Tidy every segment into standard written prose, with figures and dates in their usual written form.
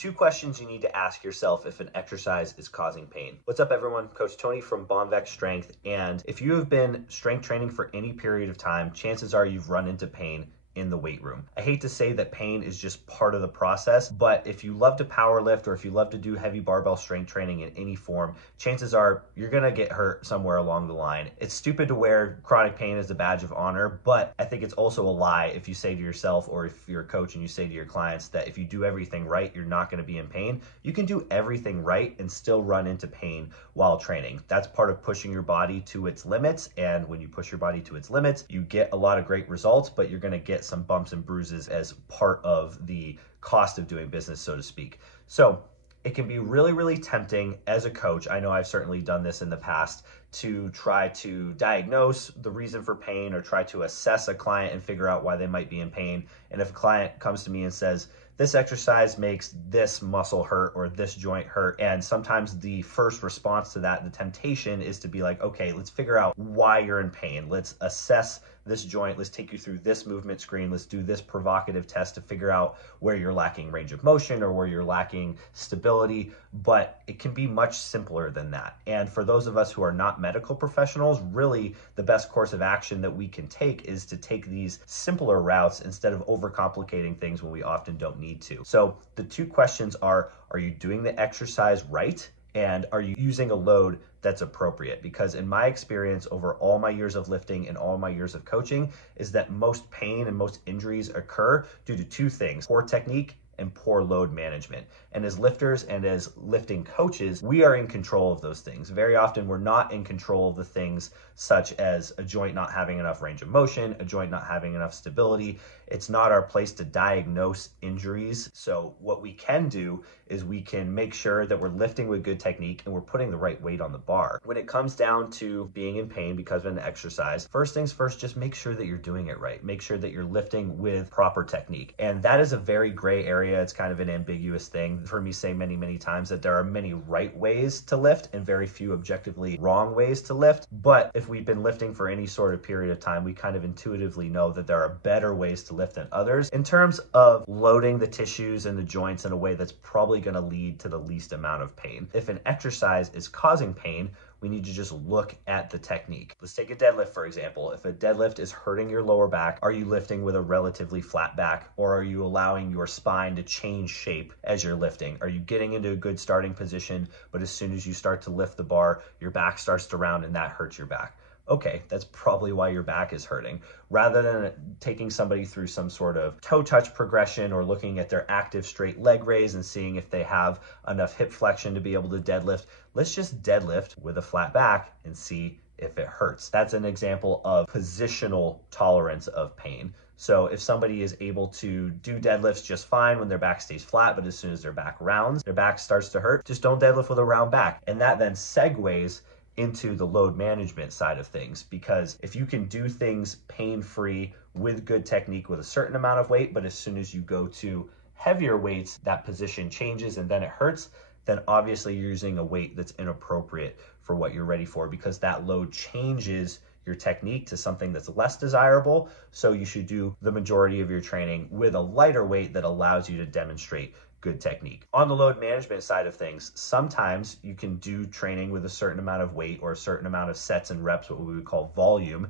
Two questions you need to ask yourself if an exercise is causing pain. What's up, everyone? Coach Tony from Bomvex Strength. And if you have been strength training for any period of time, chances are you've run into pain in the weight room. I hate to say that pain is just part of the process, but if you love to power lift or if you love to do heavy barbell strength training in any form, chances are you're gonna get hurt somewhere along the line. It's stupid to wear chronic pain as a badge of honor, but I think it's also a lie if you say to yourself, or if you're a coach and you say to your clients that if you do everything right, you're not gonna be in pain. You can do everything right and still run into pain while training. That's part of pushing your body to its limits, and when you push your body to its limits, you get a lot of great results, but you're gonna get some bumps and bruises as part of the cost of doing business, so to speak. So it can be really, really tempting as a coach. I know I've certainly done this in the past to try to diagnose the reason for pain or try to assess a client and figure out why they might be in pain. And if a client comes to me and says, this exercise makes this muscle hurt or this joint hurt, and sometimes the first response to that, the temptation is to be like, okay, let's figure out why you're in pain. Let's assess this joint. Let's take you through this movement screen. Let's do this provocative test to figure out where you're lacking range of motion or where you're lacking stability. But it can be much simpler than that. And for those of us who are not medical professionals, really the best course of action that we can take is to take these simpler routes instead of overcomplicating things when we often don't need to. So the two questions are you doing the exercise right? And are you using a load that's appropriate? Because in my experience over all my years of lifting and all my years of coaching is that most pain and most injuries occur due to two things: poor technique and poor load management. And as lifters and as lifting coaches, we are in control of those things. Very often we're not in control of the things such as a joint not having enough range of motion, a joint not having enough stability. It's not our place to diagnose injuries. So what we can do is we can make sure that we're lifting with good technique and we're putting the right weight on the bar. When it comes down to being in pain because of an exercise, first things first, just make sure that you're doing it right. Make sure that you're lifting with proper technique. And that is a very gray area. It's kind of an ambiguous thing. For me say many, many times that there are many right ways to lift and very few objectively wrong ways to lift. But if we've been lifting for any sort of period of time, we kind of intuitively know that there are better ways to lift than others in terms of loading the tissues and the joints in a way that's probably going to lead to the least amount of pain. If an exercise is causing pain, we need to just look at the technique. Let's take a deadlift, for example. If a deadlift is hurting your lower back, are you lifting with a relatively flat back, or are you allowing your spine to change shape as you're lifting? Are you getting into a good starting position, but as soon as you start to lift the bar, your back starts to round and that hurts your back? Okay, that's probably why your back is hurting. Rather than taking somebody through some sort of toe touch progression or looking at their active straight leg raise and seeing if they have enough hip flexion to be able to deadlift, let's just deadlift with a flat back and see if it hurts. That's an example of positional tolerance of pain. So if somebody is able to do deadlifts just fine when their back stays flat, but as soon as their back rounds, their back starts to hurt, just don't deadlift with a round back. And that then segues into the load management side of things, because if you can do things pain-free with good technique with a certain amount of weight, but as soon as you go to heavier weights, that position changes and then it hurts, then obviously you're using a weight that's inappropriate for what you're ready for, because that load changes your technique to something that's less desirable. So you should do the majority of your training with a lighter weight that allows you to demonstrate good technique. On the load management side of things, sometimes you can do training with a certain amount of weight or a certain amount of sets and reps, what we would call volume,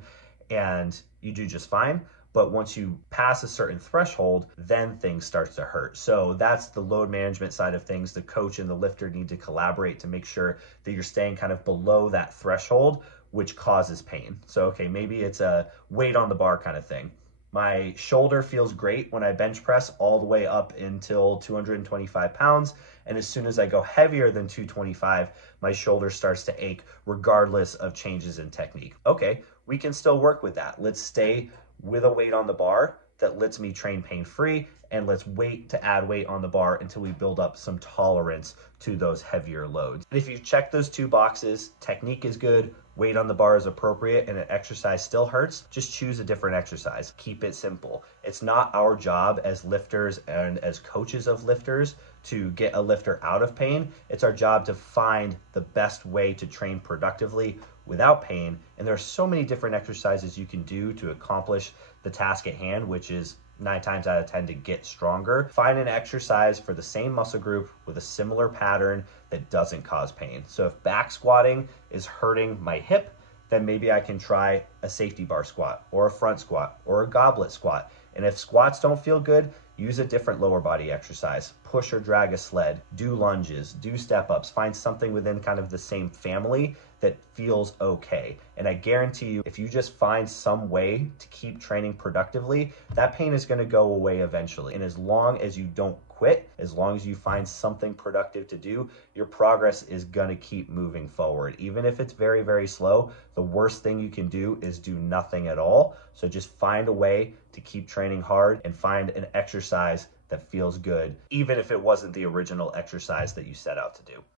and you do just fine. But once you pass a certain threshold, then things start to hurt. So that's the load management side of things. The coach and the lifter need to collaborate to make sure that you're staying kind of below that threshold, which causes pain. So, okay, maybe it's a weight on the bar kind of thing. My shoulder feels great when I bench press all the way up until 225 pounds. And as soon as I go heavier than 225, my shoulder starts to ache regardless of changes in technique. Okay, we can still work with that. Let's stay with a weight on the bar that lets me train pain-free, and let's wait to add weight on the bar until we build up some tolerance to those heavier loads. And if you check those two boxes, technique is good, weight on the bar is appropriate, and an exercise still hurts, just choose a different exercise. Keep it simple. It's not our job as lifters and as coaches of lifters to get a lifter out of pain. It's our job to find the best way to train productively without pain. And there are so many different exercises you can do to accomplish the task at hand, which is 9 times out of 10 to get stronger. Find an exercise for the same muscle group with a similar pattern that doesn't cause pain. So if back squatting is hurting my hip, then maybe I can try a safety bar squat or a front squat or a goblet squat. And if squats don't feel good, use a different lower body exercise. Push or drag a sled, do lunges, do step ups, find something within kind of the same family that feels okay. And I guarantee you, if you just find some way to keep training productively, that pain is gonna go away eventually. And as long as you don't quit, as long as you find something productive to do, your progress is gonna keep moving forward. Even if it's very, very slow, the worst thing you can do is do nothing at all. So just find a way to keep training hard and find an exercise that feels good, even if it wasn't the original exercise that you set out to do.